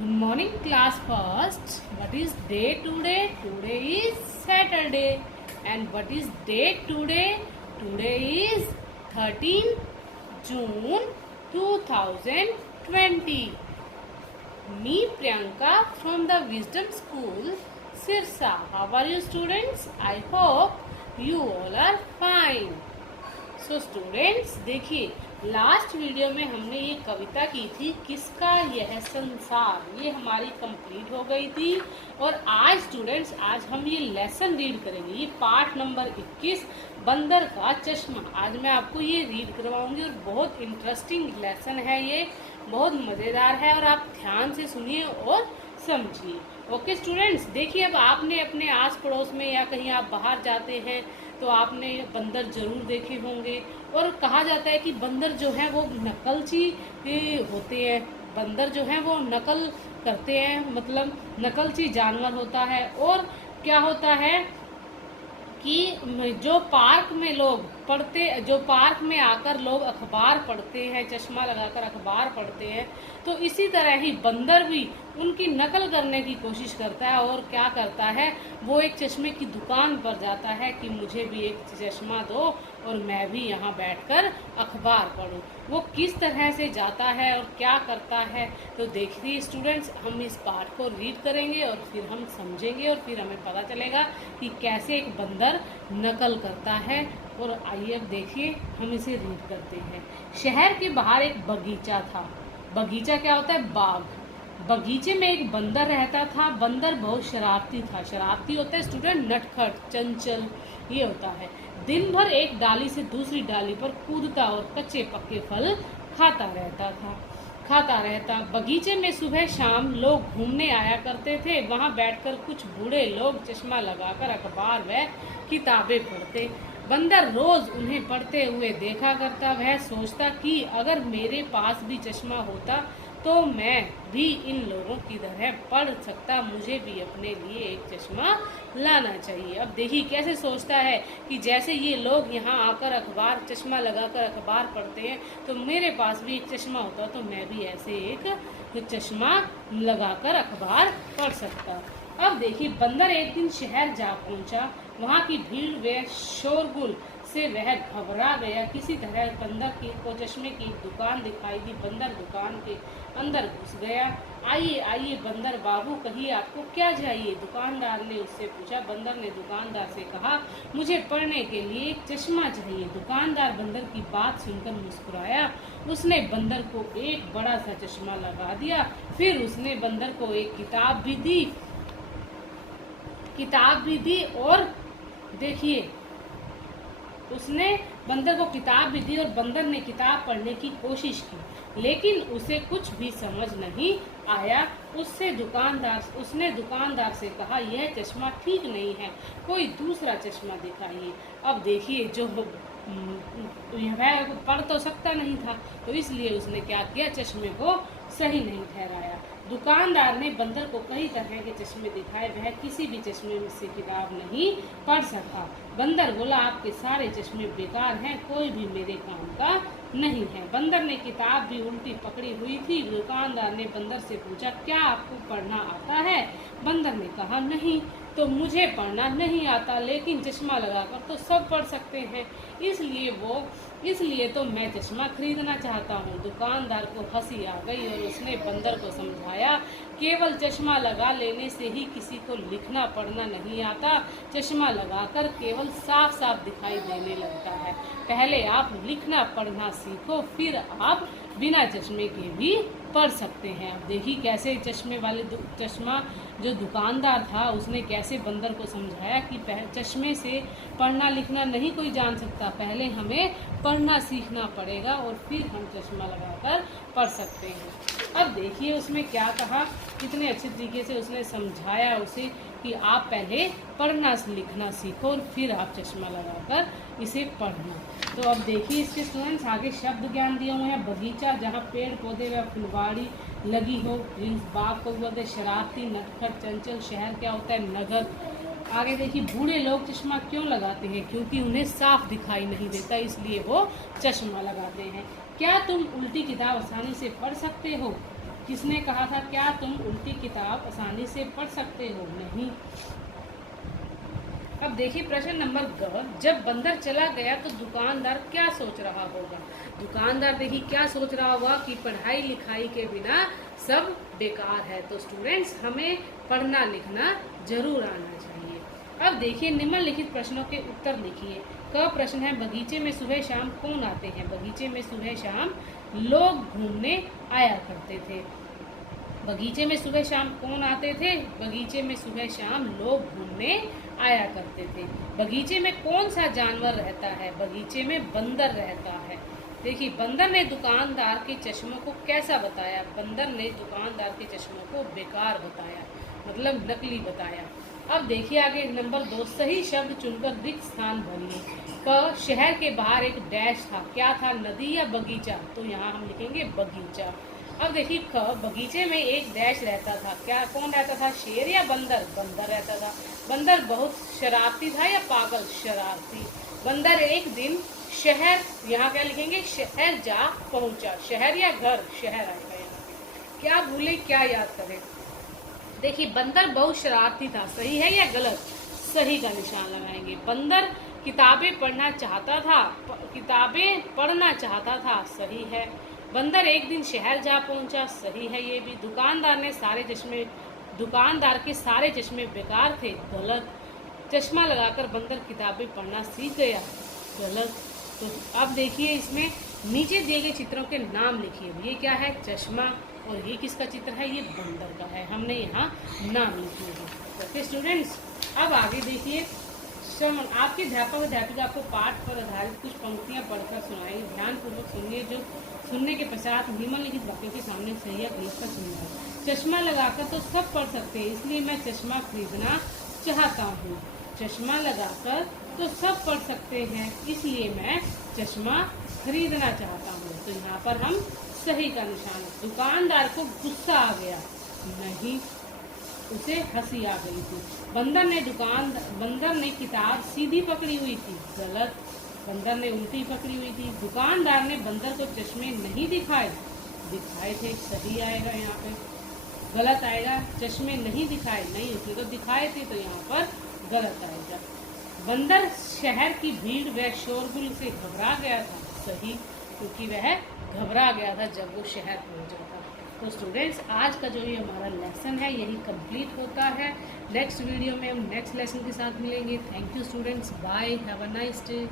Good morning, class first. What is day today? Today is Saturday. And what is date today? Today is 13 June 2020. Me Priyanka from the Wisdom School, Sirsa. How are you students? I hope you all are fine. So students देखिए, last video में हमने ये कविता की थी किसका यह संसार, ये हमारी कंप्लीट हो गई थी। और आज स्टूडेंट्स हम ये लेसन रीड करेंगे, ये पार्ट नंबर 21 बंदर का चश्मा। आज मैं आपको ये रीड करवाऊंगी और बहुत इंटरेस्टिंग लेसन है, ये बहुत मज़ेदार है और आप ध्यान से सुनिए और समझिए। ओके स्टूडेंट्स, देखिए अब आपने अपने आस पड़ोस में या कहीं आप बाहर जाते हैं तो आपने बंदर जरूर देखे होंगे। और कहा जाता है कि बंदर जो है वो नकलची होते हैं, बंदर जो है वो नकल करते हैं, मतलब नकलची जानवर होता है। और क्या होता है कि जो पार्क में लोग पढ़ते, जो पार्क में आकर लोग अखबार पढ़ते हैं, चश्मा लगाकर अखबार पढ़ते हैं, तो इसी तरह ही बंदर भी उनकी नकल करने की कोशिश करता है। और क्या करता है, वो एक चश्मे की दुकान पर जाता है कि मुझे भी एक चश्मा दो और मैं भी यहाँ बैठकर अखबार पढूं। वो किस तरह से जाता है और क्या करता है, तो देखिए स्टूडेंट्स, हम इस पाठ को रीड करेंगे और फिर हम समझेंगे और फिर हमें पता चलेगा कि कैसे एक बंदर नकल करता है। और आइए अब देखिए, हम इसे रीड करते हैं। शहर के बाहर एक बगीचा था। बगीचा क्या होता है? बाग। बगीचे में एक बंदर रहता था। बंदर बहुत शरारती था। शरारती होता है स्टूडेंट, नटखट, चंचल, ये होता है। दिन भर एक डाली से दूसरी डाली पर कूदता और कच्चे पक्के फल खाता रहता। बगीचे में सुबह शाम लोग घूमने आया करते थे। वहां बैठकर कुछ बूढ़े लोग चश्मा लगाकर अखबार व किताबें पढ़ते। बंदर रोज उन्हें पढ़ते हुए देखा करता। वह सोचता कि अगर मेरे पास भी चश्मा होता तो मैं भी इन लोगों की तरह पढ़ सकता, मुझे भी अपने लिए एक चश्मा लाना चाहिए। अब देखिए कैसे सोचता है कि जैसे ये लोग यहाँ आकर अखबार चश्मा लगाकर अखबार पढ़ते हैं, तो मेरे पास भी एक चश्मा होता तो मैं भी ऐसे एक चश्मा लगाकर अखबार पढ़ सकता। अब देखिए, बंदर एक दिन शहर जा पहुंचा। वहाँ की भीड़ व शोरगुल से वह घबरा गया। किसी तरह बंदर को चश्मे की दुकान दिखाई दी। बंदर दुकान के अंदर घुस गया। आइए बंदर बाबू, कहिए आपको क्या चाहिए? दुकानदार ने उससे पूछा। बंदर ने दुकानदार से कहा, मुझे पढ़ने के लिए एक चश्मा चाहिए। दुकानदार बंदर की बात सुनकर मुस्कुराया। उसने बंदर को एक बड़ा सा चश्मा लगा दिया। फिर उसने बंदर को एक किताब भी दी और देखिए, उसने बंदर को किताब भी दी और बंदर ने किताब पढ़ने की कोशिश की, लेकिन उसे कुछ भी समझ नहीं आया। उसने दुकानदार से कहा, यह चश्मा ठीक नहीं है, कोई दूसरा चश्मा दिखाइए। अब देखिए, जो वह पढ़ तो सकता नहीं था, तो इसलिए उसने क्या किया, चश्मे को सही नहीं ठहराया। दुकानदार ने बंदर को कई तरह के चश्मे दिखाए, वह किसी भी चश्मे में से किताब नहीं पढ़ सका। बंदर बोला, आपके सारे चश्मे बेकार हैं, कोई भी मेरे काम का नहीं है। बंदर ने किताब भी उल्टी पकड़ी हुई थी। दुकानदार ने बंदर से पूछा, क्या आपको पढ़ना आता है? बंदर ने कहा, नहीं तो मुझे पढ़ना नहीं आता, लेकिन चश्मा लगाकर तो सब पढ़ सकते हैं, इसलिए तो मैं चश्मा खरीदना चाहता हूँ। दुकानदार को हंसी आ गई और उसने बंदर को समझाया, केवल चश्मा लगा लेने से ही किसी को लिखना पढ़ना नहीं आता। चश्मा लगाकर केवल साफ साफ दिखाई देने लगता है। पहले आप लिखना पढ़ना सीखो, फिर आप बिना चश्मे के भी पढ़ सकते हैं। अब देखिए कैसे चश्मा जो दुकानदार था, उसने कैसे बंदर को समझाया कि चश्मे से पढ़ना लिखना नहीं कोई जान सकता, पहले हमें पढ़ना सीखना पड़ेगा और फिर हम चश्मा लगाकर पढ़ सकते हैं। अब देखिए उसमें क्या कहा, कितने अच्छे तरीके से उसने समझाया उसे कि आप पहले पढ़ना लिखना सीखो और फिर आप चश्मा लगाकर इसे पढ़ना। तो अब देखिए इसके स्टूडेंट्स आगे शब्द ज्ञान दिए हुए हैं। बगीचा, जहाँ पेड़ पौधे व फुलवाड़ी लगी हो। बाग को बोलते शरारती, नटखट, चंचल। शहर क्या होता है? नगर। आगे देखिए, बूढ़े लोग चश्मा क्यों लगाते हैं? क्योंकि उन्हें साफ दिखाई नहीं देता, इसलिए वो चश्मा लगाते हैं। क्या तुम उल्टी किताब आसानी से पढ़ सकते हो? किसने कहा था क्या तुम उल्टी किताब आसानी से पढ़ सकते हो? नहीं। अब देखिए प्रश्न नंबर ग, जब बंदर चला गया तो दुकानदार क्या सोच रहा होगा? दुकानदार देखिए क्या सोच रहा होगा कि पढ़ाई लिखाई के बिना सब बेकार है। तो स्टूडेंट्स हमें पढ़ना लिखना जरूर आना चाहिए। अब देखिए निम्नलिखित प्रश्नों के उत्तर लिखिए। क प्रश्न है बगीचे में सुबह शाम कौन आते हैं? बगीचे में सुबह शाम लोग घूमने आया करते थे। बगीचे में सुबह शाम कौन आते थे? बगीचे में सुबह शाम लोग घूमने आया करते थे। बगीचे में कौन सा जानवर रहता है? बगीचे में बंदर रहता है। देखिए बंदर ने दुकानदार के चश्मों को कैसा बताया? बंदर ने दुकानदार के चश्मों को बेकार बताया, मतलब नकली बताया। अब देखिए आगे नंबर 2, सही शब्द चुनकर रिक्त स्थान भरिए। क, शहर के बाहर एक डैश था, क्या था? नदी या बगीचा? तो यहाँ हम लिखेंगे बगीचा। अब देखिए ख, बगीचे में एक डैश रहता था, क्या कौन रहता था? शेर या बंदर? बंदर रहता था। बंदर बहुत शरारती था या पागल? शरारती। बंदर एक दिन शहर, यहाँ क्या लिखेंगे? शहर जा पहुंचा। शहर या घर? शहर आएगा यहाँ पे। क्या भूले क्या याद करें? देखिए बंदर बहुत शरारती था, सही है या गलत? सही का निशान लगाएंगे। बंदर किताबें पढ़ना चाहता था, किताबें पढ़ना चाहता था, सही है। बंदर एक दिन शहर जा पहुंचा, सही है ये भी। दुकानदार के सारे चश्मे बेकार थे, गलत। चश्मा लगाकर बंदर किताबें पढ़ना सीख गया, गलत। तो अब देखिए इसमें नीचे दिए गए चित्रों के नाम लिखिए। ये क्या है? चश्मा। और ये किसका चित्र है? ये बंदर का है। हमने यहाँ नाम लिखे हैं। ओके स्टूडेंट्स, अब आगे देखिए श्रवण। आपके अध्यापक अध्यापिका आपको पाठ पर आधारित कुछ पंक्तियाँ पढ़कर सुनाएंगे। ध्यानपूर्वक सुनिए। जो सुनने के पश्चात निम्नलिखित वाक्यों के सामने सही या गलत का चुनना है। चश्मा लगाकर तो सब पढ़ सकते हैं, इसलिए मैं चश्मा खरीदना चाहता हूँ। चश्मा लगाकर तो सब पढ़ सकते हैं, इसलिए मैं चश्मा खरीदना चाहता हूँ। तो यहाँ पर हम सही का निशान। दुकानदार को गुस्सा आ गया, नहीं, उसे हंसी आ गई थी। बंदर ने किताब सीधी पकड़ी हुई थी, गलत। बंदर ने उल्टी पकड़ी हुई थी। दुकानदार ने बंदर को चश्मे नहीं दिखाए थे, सही आएगा यहाँ पे। गलत आएगा, चश्मे नहीं दिखाए, नहीं उसने तो दिखाए थे, तो यहाँ पर गलत आएगा। बंदर शहर की भीड़ व शोरगुल से घबरा गया था, सही, क्योंकि वह घबरा गया था जब वो शहर पहुंचा था। तो स्टूडेंट्स आज का जो ये हमारा लेसन है यही कंप्लीट होता है। नेक्स्ट वीडियो में हम नेक्स्ट लेसन के साथ मिलेंगे। Thank you students, bye, have a nice day.